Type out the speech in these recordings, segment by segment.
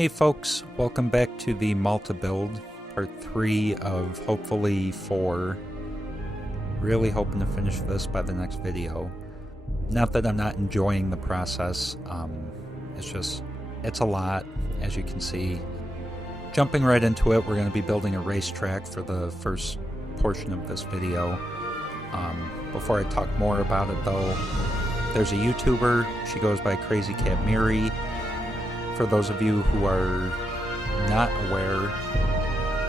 Hey folks, welcome back to the Malta build, part 3 of hopefully 4. Really hoping to finish this by the next video. Not that I'm not enjoying the process, it's a lot, as you can see. Jumping right into it, we're going to be building a racetrack for the first portion of this video. Before I talk more about it though, there's a YouTuber, she goes by Crazycatmyris. For those of you who are not aware,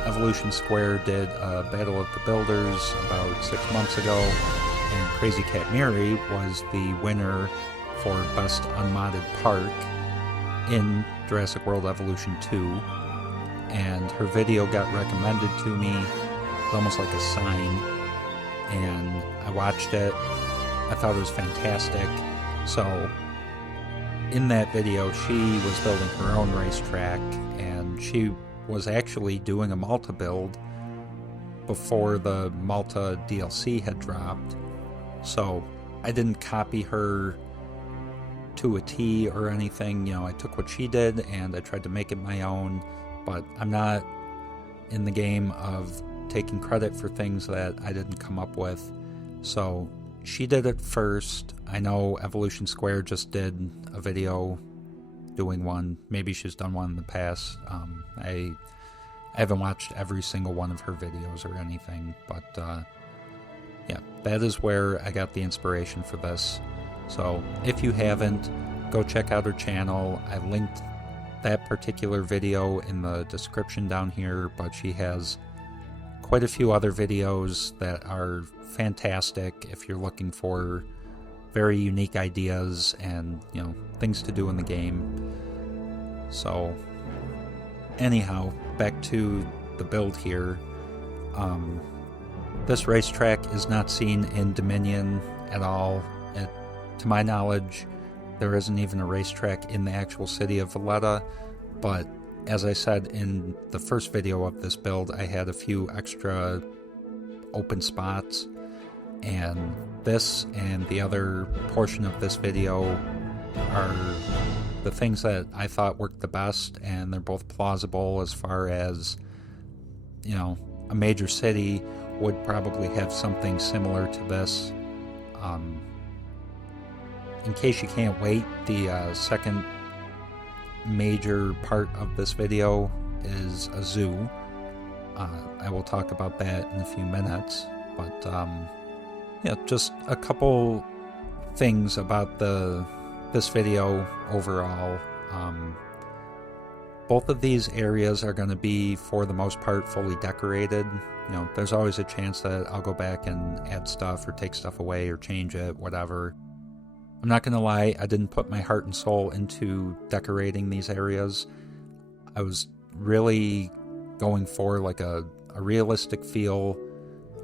Evolution Square did a Battle of the Builders about 6 months ago, and Crazycatmyris was the winner for Best Unmodded Park in Jurassic World Evolution 2, and her video got recommended to me. It's almost like a sign, and I watched it. I thought it was fantastic. So in that video, she was building her own racetrack, and she was actually doing a Malta build before the Malta DLC had dropped. So I didn't copy her to a T or anything. You know, I took what she did and I tried to make it my own, but I'm not in the game of taking credit for things that I didn't come up with. So she did it first. I know Evolution Square just did a video doing one. Maybe she's done one in the past. I haven't watched every single one of her videos or anything, but yeah, that is where I got the inspiration for this. So if you haven't, go check out her channel. I linked that particular video in the description down here, but she has quite a few other videos that are fantastic if you're looking for very unique ideas and, you know, things to do in the game. So anyhow, back to the build here. This racetrack is not seen in Dominion at all. To my knowledge, there isn't even a racetrack in the actual city of Valetta, but as I said in the first video of this build, I had a few extra open spots, and this and the other portion of this video are the things that I thought worked the best, and they're both plausible as far as, you know, a major city would probably have something similar to this. In case you can't wait, the second major part of this video is a zoo. I will talk about that in a few minutes, but yeah, just a couple things about this video overall. Both of these areas are going to be, for the most part, fully decorated. You know, there's always a chance that I'll go back and add stuff or take stuff away or change it, whatever. I'm not going to lie, I didn't put my heart and soul into decorating these areas. I was really going for like a realistic feel.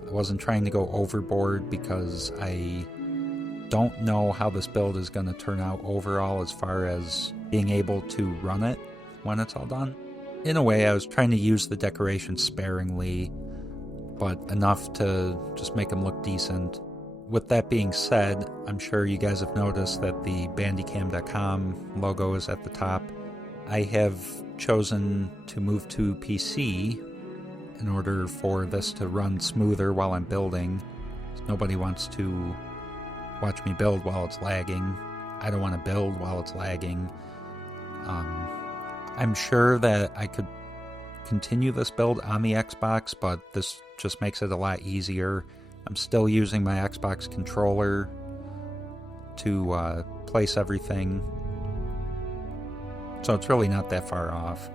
I wasn't trying to go overboard because I don't know how this build is going to turn out overall as far as being able to run it when it's all done. In a way, I was trying to use the decorations sparingly, but enough to just make them look decent. With that being said, I'm sure you guys have noticed that the Bandicam.com logo is at the top. I have chosen to move to PC in order for this to run smoother while I'm building. Nobody wants to watch me build while it's lagging. I don't want to build while it's lagging. I'm sure that I could continue this build on the Xbox, but this just makes it a lot easier. I'm still using my Xbox controller to place everything, so it's really not that far off.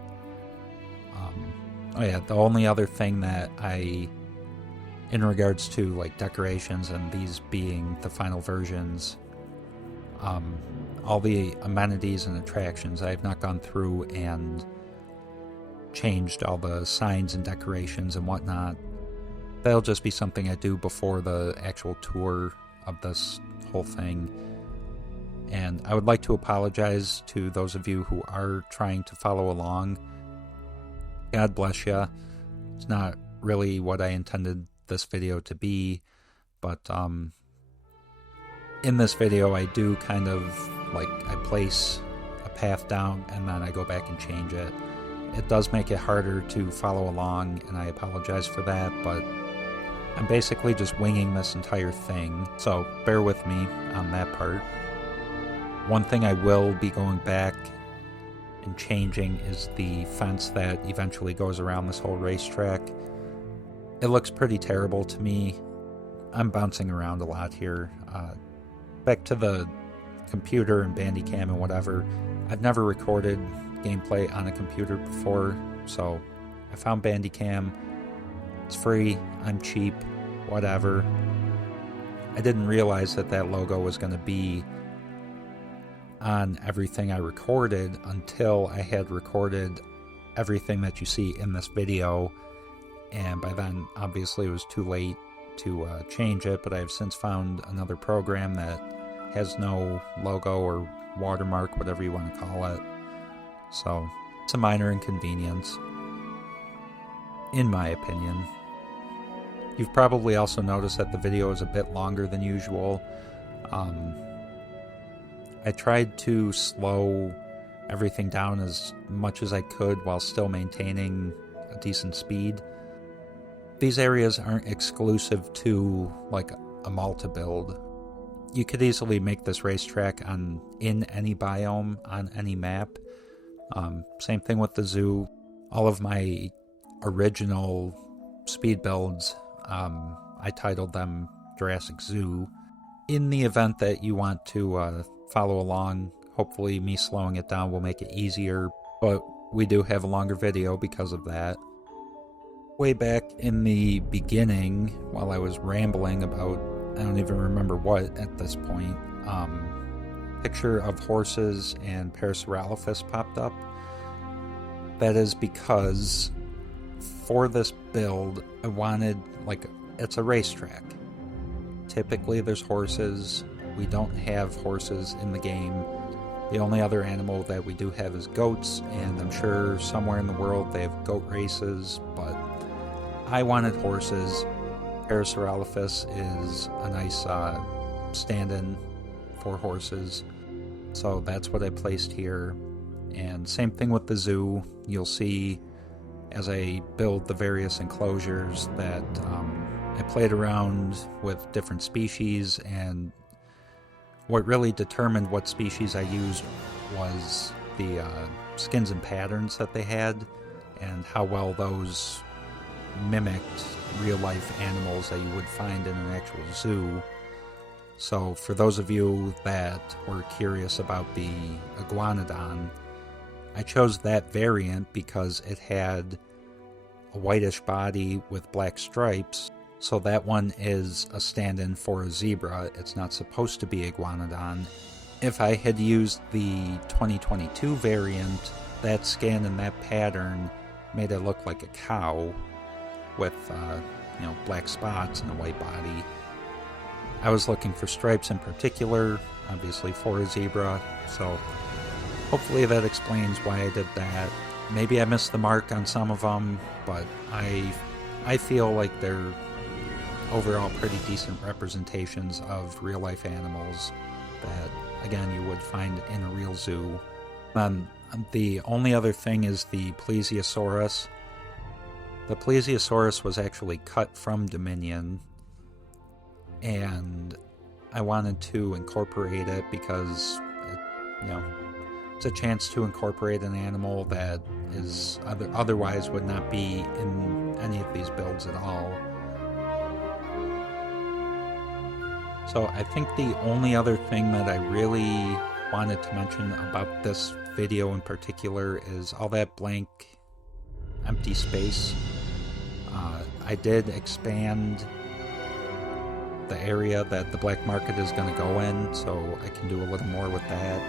Oh yeah, the only other thing that in regards to like decorations and these being the final versions, all the amenities and attractions, I have not gone through and changed all the signs and decorations and whatnot. That'll just be something I do before the actual tour of this whole thing. And I would like to apologize to those of you who are trying to follow along. God bless you. It's not really what I intended this video to be, but in this video I do kind of, like, I place a path down, and then I go back and change it. It does make it harder to follow along, and I apologize for that, but I'm basically just winging this entire thing, so bear with me on that part. One thing I will be going back and changing is the fence that eventually goes around this whole racetrack. It looks pretty terrible to me. I'm bouncing around a lot here. Back to the computer and Bandicam and whatever, I've never recorded gameplay on a computer before, so I found Bandicam. It's free, I'm cheap, whatever. I didn't realize that that logo was going to be on everything I recorded until I had recorded everything that you see in this video, and by then obviously it was too late to change it, but I have since found another program that has no logo or watermark, whatever you want to call it. So it's a minor inconvenience, in my opinion. You've probably also noticed that the video is a bit longer than usual. I tried to slow everything down as much as I could while still maintaining a decent speed. These areas aren't exclusive to like a Malta build. You could easily make this racetrack in any biome on any map. Same thing with the zoo. All of my original speed builds, I titled them Jurassic Zoo. In the event that you want to follow along, hopefully me slowing it down will make it easier, but we do have a longer video because of that. Way back in the beginning, while I was rambling about, I don't even remember what at this point, picture of horses and Parasaurolophus popped up. That is because for this build, I wanted, it's a racetrack. Typically there's horses. We don't have horses in the game. The only other animal that we do have is goats, and I'm sure somewhere in the world they have goat races, but I wanted horses. Parasaurolophus is a nice stand-in for horses, so that's what I placed here. And same thing with the zoo. You'll see as I build the various enclosures that I played around with different species, and what really determined what species I used was the skins and patterns that they had and how well those mimicked real-life animals that you would find in an actual zoo. So for those of you that were curious about the iguanodon, I chose that variant because it had a whitish body with black stripes, so that one is a stand-in for a zebra. It's not supposed to be iguanodon. If I had used the 2022 variant, that skin and that pattern made it look like a cow with black spots and a white body. I was looking for stripes in particular, obviously for a zebra, so hopefully that explains why I did that. Maybe I missed the mark on some of them, but I feel like they're overall pretty decent representations of real-life animals that, again, you would find in a real zoo. The only other thing is the Plesiosaurus. The Plesiosaurus was actually cut from Dominion, and I wanted to incorporate it because it's a chance to incorporate an animal that is otherwise would not be in any of these builds at all. So I think the only other thing that I really wanted to mention about this video in particular is all that blank empty space. I did expand the area that the black market is going to go in, so I can do a little more with that.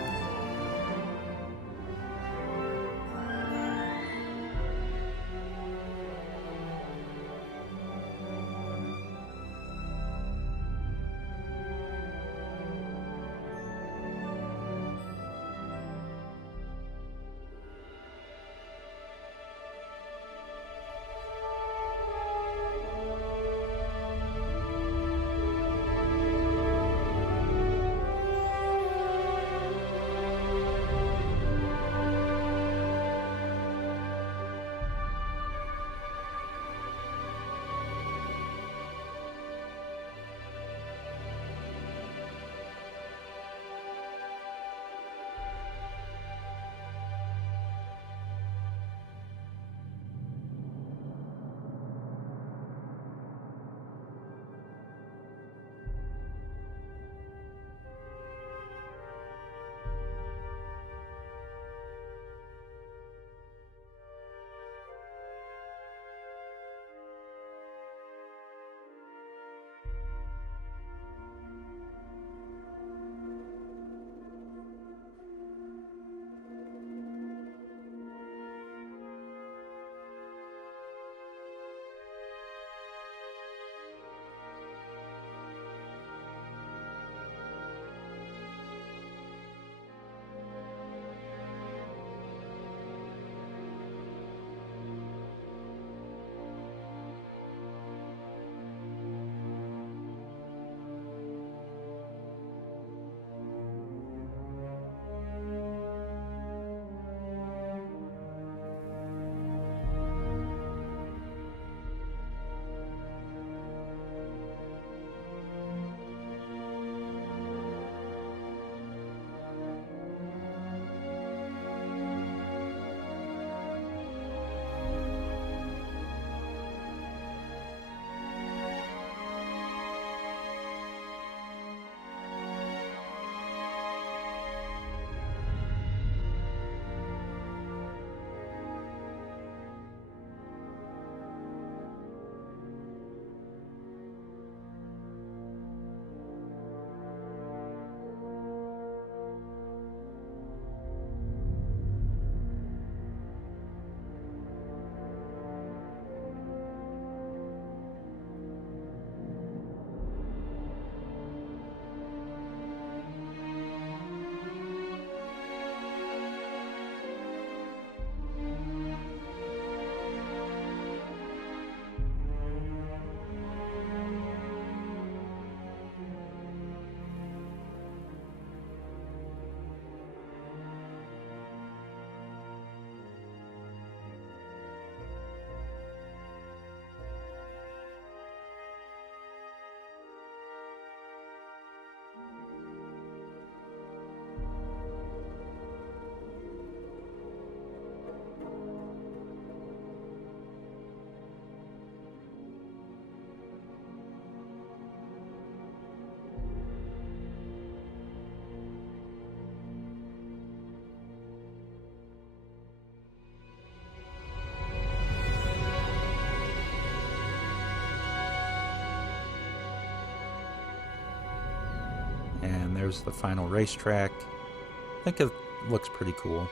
and there's the final racetrack. I think it looks pretty cool.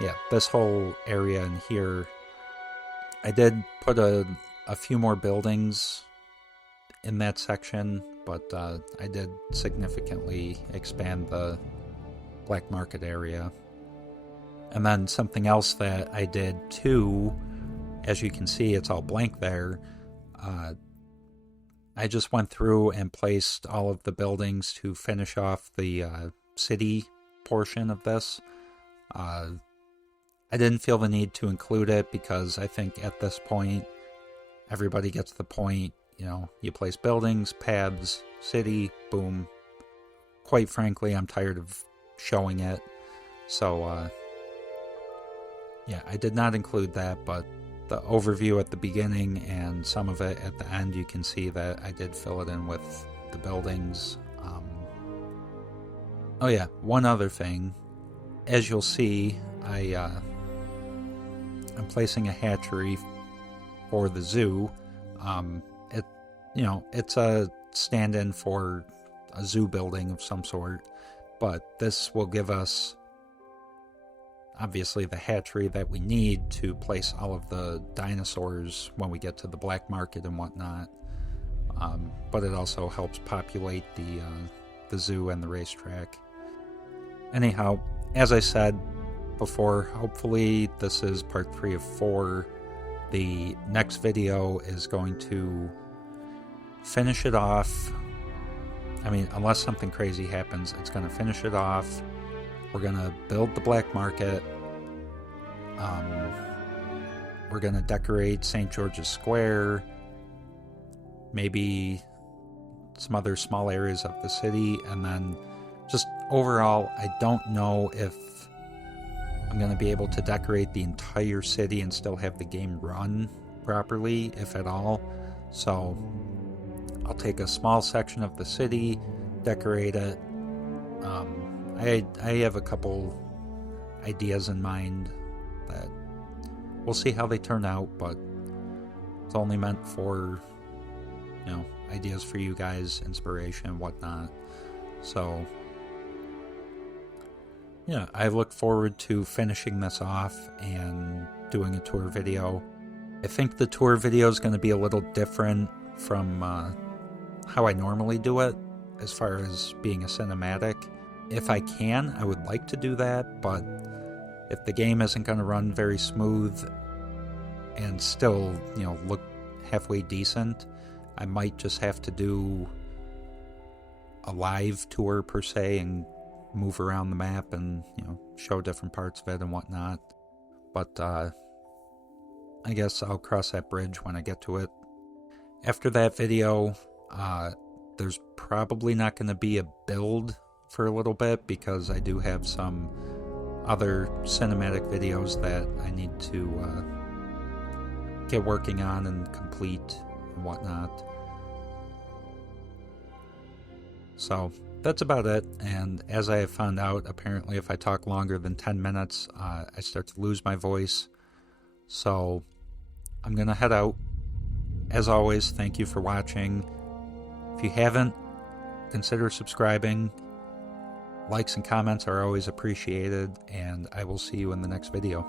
Yeah, this whole area in here, I did put a few more buildings in that section, but I did significantly expand the black market area. And then something else that I did too, as you can see, it's all blank there. I just went through and placed all of the buildings to finish off the city portion of this. I didn't feel the need to include it because I think at this point, everybody gets the point. You know, you place buildings, paths, city, boom. Quite frankly, I'm tired of showing it. So, yeah, I did not include that, but the overview at the beginning and some of it at the end, you can see that I did fill it in with the buildings. Oh yeah, one other thing. As you'll see, I'm placing a hatchery for the zoo. It's a stand-in for a zoo building of some sort, but this will give us obviously the hatchery that we need to place all of the dinosaurs when we get to the black market and whatnot. But it also helps populate the zoo and the racetrack. Anyhow, as I said before, hopefully this is part 3 of 4. The next video is going to finish it off. I mean, unless something crazy happens, it's going to finish it off. We're going to build the black market. We're going to decorate St. George's Square. Maybe some other small areas of the city. And then just overall, I don't know if I'm going to be able to decorate the entire city and still have the game run properly, if at all. So I'll take a small section of the city, decorate it. I have a couple ideas in mind that we'll see how they turn out, but it's only meant for, ideas for you guys, inspiration and whatnot. So yeah, I look forward to finishing this off and doing a tour video. I think the tour video is going to be a little different from how I normally do it, as far as being a cinematic. If I can, I would like to do that, but if the game isn't going to run very smooth and still, look halfway decent, I might just have to do a live tour per se and move around the map and, show different parts of it and whatnot. But I guess I'll cross that bridge when I get to it. After that video, there's probably not going to be a build for a little bit because I do have some other cinematic videos that I need to get working on and complete and whatnot. So that's about it, and as I have found out, apparently if I talk longer than 10 minutes, I start to lose my voice. So I'm going to head out. As always, thank you for watching. If you haven't, consider subscribing. Likes and comments are always appreciated, and I will see you in the next video.